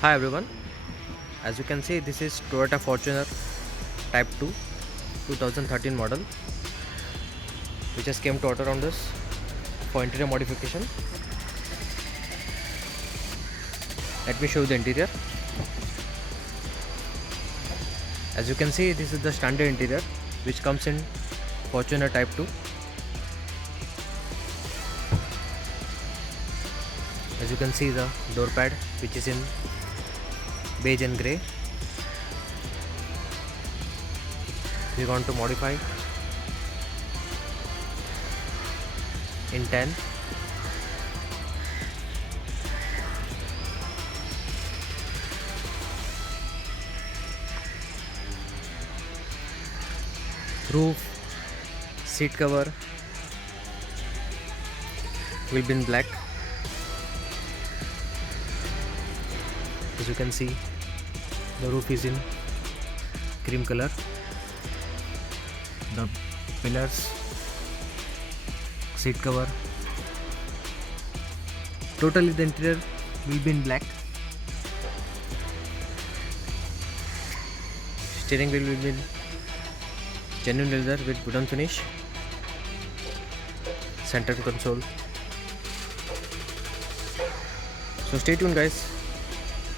Hi everyone, as you can see this is Toyota Fortuner Type 2 2013 model which has came to Auto Rounders for interior modification. Let me show you the interior. As you can see this is the standard interior which comes in Fortuner Type 2. As you can see the door pad which is in beige and grey. We want to modify in 10. Roof, seat cover will be in black. As you can see the roof is in cream color. The pillars, seat cover, totally the interior will be in black. Steering wheel will be in genuine leather with wooden finish. Center console. So stay tuned guys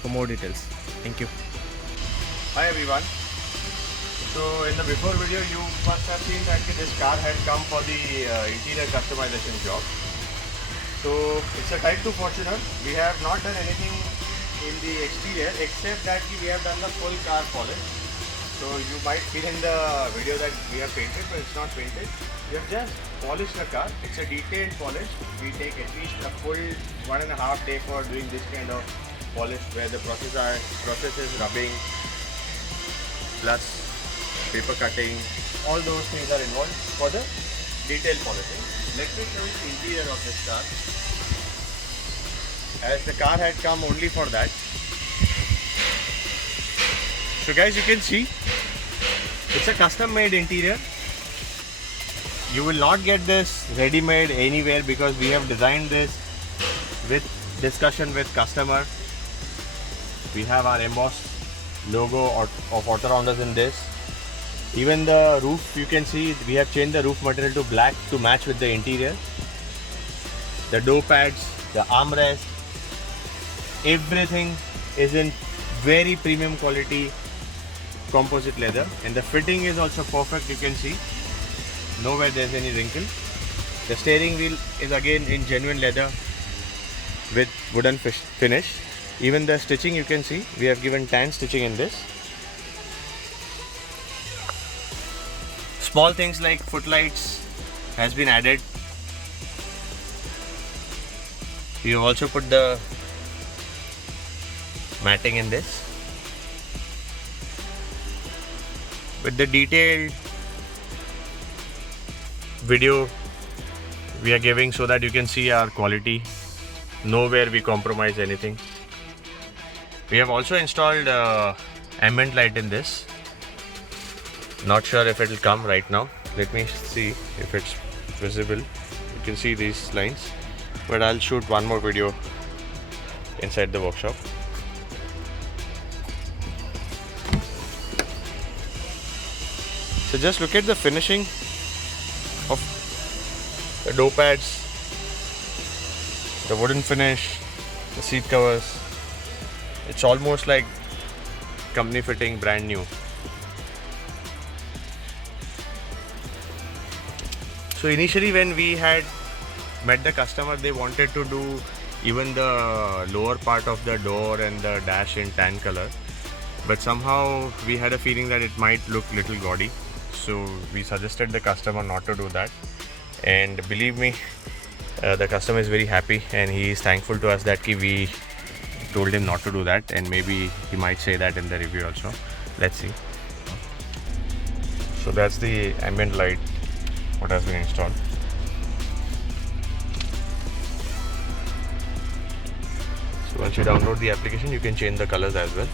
for more details. Thank you. Hi everyone. So in the before video you must have seen that this car had come for the interior customization job. So it's a Type 2 Fortuner. We have not done anything in the exterior except that we have done the full car polish. So you might feel in the video that we have painted, but it's not painted. We have just polished the car. It's a detailed polish. We take at least a full 1.5 day for doing this kind of polish, where the process is rubbing plus paper cutting. All those things are involved for the detailed polishing. Let me show you the interior of this car. As the car had come only for that. So guys, you can see it's a custom made interior. You will not get this ready made anywhere because we have designed this with discussion with customer. We have our embossed logo of Auto Rounders in this. Even the roof, you can see we have changed the roof material to black to match with the interior. The door pads, the armrest, everything is in very premium quality composite leather, and the fitting is also perfect. You can see nowhere there's any wrinkle. The steering wheel is again in genuine leather with wooden finish. Even the stitching, you can see we have given tan stitching in this. Small things like footlights has been added. We have also put the matting in this with the detailed video we are giving so that you can see our quality. Nowhere we compromise anything. We have also installed ambient light in this. Not sure if it will come right now. Let me see if it's visible. You can see these lines, but I'll shoot one more video inside the workshop. So just look at the finishing of the door pads, the wooden finish, the seat covers. It's almost like company fitting, brand new. So initially when we had met the customer, they wanted to do even the lower part of the door and the dash in tan color, but somehow we had a feeling that it might look little gaudy. So we suggested the customer not to do that, and believe me, the customer is very happy and he is thankful to us that we told him not to do that, and maybe he might say that in the review also. Let's see. So that's the ambient light what has been installed. So once you download the application, you can change the colors as well.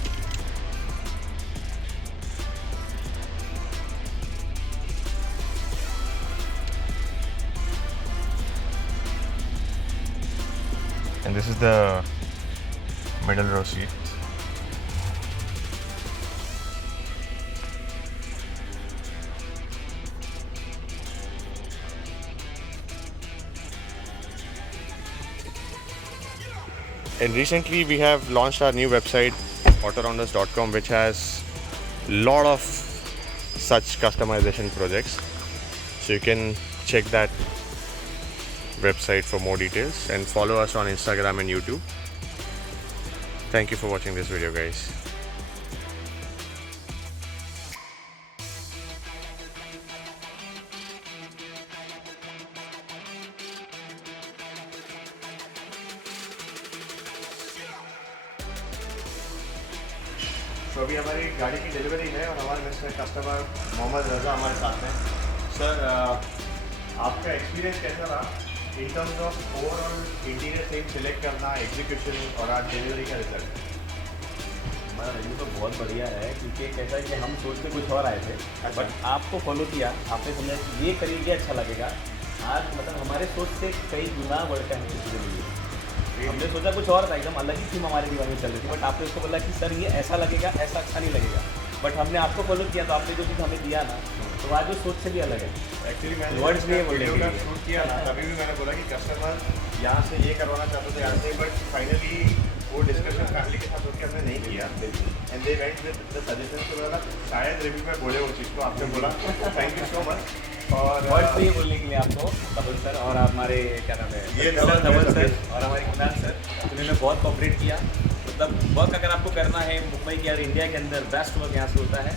And this is the middle row seat. And recently we have launched our new website autorounders.com, which has lot of such customization projects. So you can check that website for more details and follow us on Instagram and YouTube. Thank you for watching this video, guys. तो अभी हमारी गाड़ी की डिलीवरी है और हमारे mister customer Mohammad रज़ा हमारे साथ हैं। सर, आपका एक्सपीरियंस कैसा रहा in terms of overall interior theme select करना, एग्जीक्यूशन और आज डिलीवरी का रिजल्ट? हमारा रिव्यू तो बहुत बढ़िया है, क्योंकि कैसा है कि हम सोच के कुछ और आए थे, अच्छा। बट आपको फॉलो किया, आपने समझा कि ये करिए अच्छा लगेगा। आज मतलब हमारे सोच से कई गुना बढ़कर हमें किसी को मिली। हमने सोचा कुछ और था, एकदम अलग ही थीम हमारे दिमाग में चल रही थी, बट आपने उसको बोला कि सर ये ऐसा लगेगा, ऐसा अच्छा नहीं लगेगा। बट हमने आपको फॉलो किया तो आपने जो चीज़ हमें दिया ना, तो आज वो सोच से भी अलग है। एक्चुअली मैंने Words नहीं बोलने वीडियो के का लिए। शूट किया ना, तभी भी मैंने बोला कि कस्टमर यहाँ से ये करवाना चाहते थे यहाँ से, बट फाइनली वो डिस्कशन फैमिली के साथ होकर हमने नहीं किया। And they went with the suggestion. तो बोला शायद रिव्यू में बोले वो चीज़ को, आपने बोला थैंक यू सो मच। और वर्ड्स नहीं बोलने के लिए आपको धवल सर और हमारे क्या नाम है ये धवल सर और हमारे कुणाल सर, उन्होंने बहुत कोऑपरेट किया। मतलब वर्क अगर आपको करना है मुंबई के और इंडिया के अंदर, बेस्ट वर्क यहाँ से होता है,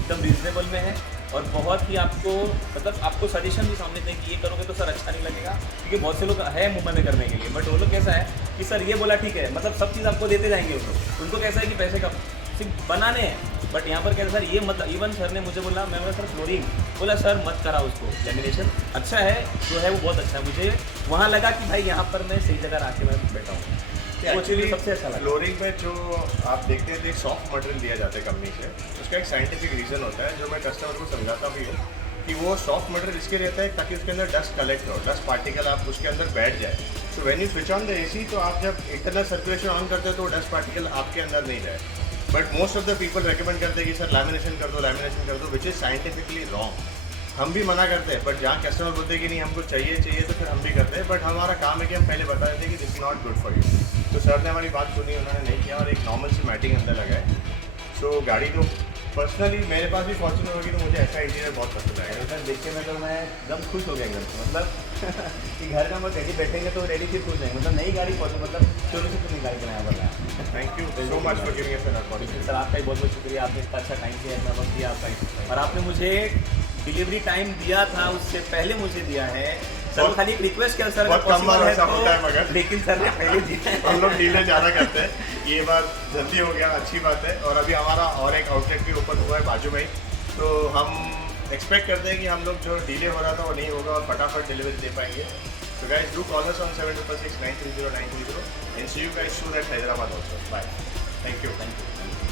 एकदम रीजनेबल में है और बहुत ही आपको मतलब आपको सजेशन भी सामने दें कि ये करोगे तो सर अच्छा नहीं लगेगा, क्योंकि बहुत से लोग हैं मुंबई में करने के लिए, बट वो लोग कैसा है कि सर ये बोला ठीक है, मतलब सब चीज़ आपको देते जाएंगे वो लोग। उनको कैसा है कि पैसे का सिर्फ बनाने हैं, बट यहाँ पर कैसा सर ये मतलब इवन सर ने मुझे बोला, मैं बोला सर फ्लोरिंग, बोला सर मत करा उसको, लेमिनेशन अच्छा है जो है वो बहुत अच्छा है। मुझे वहाँ लगा कि भाई यहाँ पर मैं सही जगह आके मैं बैठा हूँ, वो एक्चुअली सबसे अच्छा लगा। फ्लोरिंग में जो आप देखते हैं एक सॉफ्ट मटेरियल दिया जाता है कंपनी से, उसका एक साइंटिफिक रीज़न होता है जो मैं कस्टमर को समझाता भी हूँ कि वो सॉफ्ट मटेरियल इसके रहता है ताकि उसके अंदर डस्ट कलेक्ट हो, डस्ट पार्टिकल आप उसके अंदर बैठ जाए। So when you switch on the AC, तो आप जब इंटरनल सर्कुलेशन ऑन करते हो तो डस्ट पार्टिकल आपके अंदर नहीं जाए। But most of the people recommend करते हैं कि सर लैमिनेशन कर दो, विच इज़ साइंटिफिकली रॉन्ग। हम भी मना करते हैं, बट जहाँ कस्टमर बोलते हैं कि नहीं हमको चाहिए तो फिर हम भी करते हैं, बट हमारा काम है कि हम पहले बता देते हैं कि this is not good for you. तो सर ने हमारी बात सुनी, उन्होंने नहीं किया और एक नॉर्मल सी मैटिंग अंदर लगाए। सो गाड़ी तो पर्सनली मेरे पास भी फॉर्च्यूनर होगी तो मुझे ऐसा इंटीरियर बहुत पसंद आएगा। सर देख के मैं तो मैं एकदम खुश हो गया एकदम से, मतलब कि घर में हम रेडी बैठेंगे तो रेडी फिर खुश जाएंगे, मतलब नई गाड़ी पहुँचे, मतलब शुरू से तो निकाल के नया बनाया। Thank you so much for giving us an opportunity. Sir आपका ही बहुत बहुत शुक्रिया, आपने इतना अच्छा टाइम दिया, इतना वक्त दिया आपका, और आपने मुझे डिलीवरी टाइम दिया था उससे पहले मुझे दिया है। सर खाली एक रिक्वेस्ट किया सर, बहुत कम बार ऐसा होता है तो, मगर लेकिन सर ने पहले दिया है। हम लोग डीले ज़्यादा करते हैं, ये बार जल्दी हो गया, अच्छी बात है। और अभी हमारा और एक आउटलेट भी ओपन हुआ है बाजू में ही, तो हम एक्सपेक्ट करते हैं कि हम लोग जो डिले हो रहा था वो नहीं होगा और फटाफट डिलीवरी दे पाएंगे। So guys, do call us on 7246 930 930 and see you guys soon at Hyderabad also. Bye. Thank you. Thank you.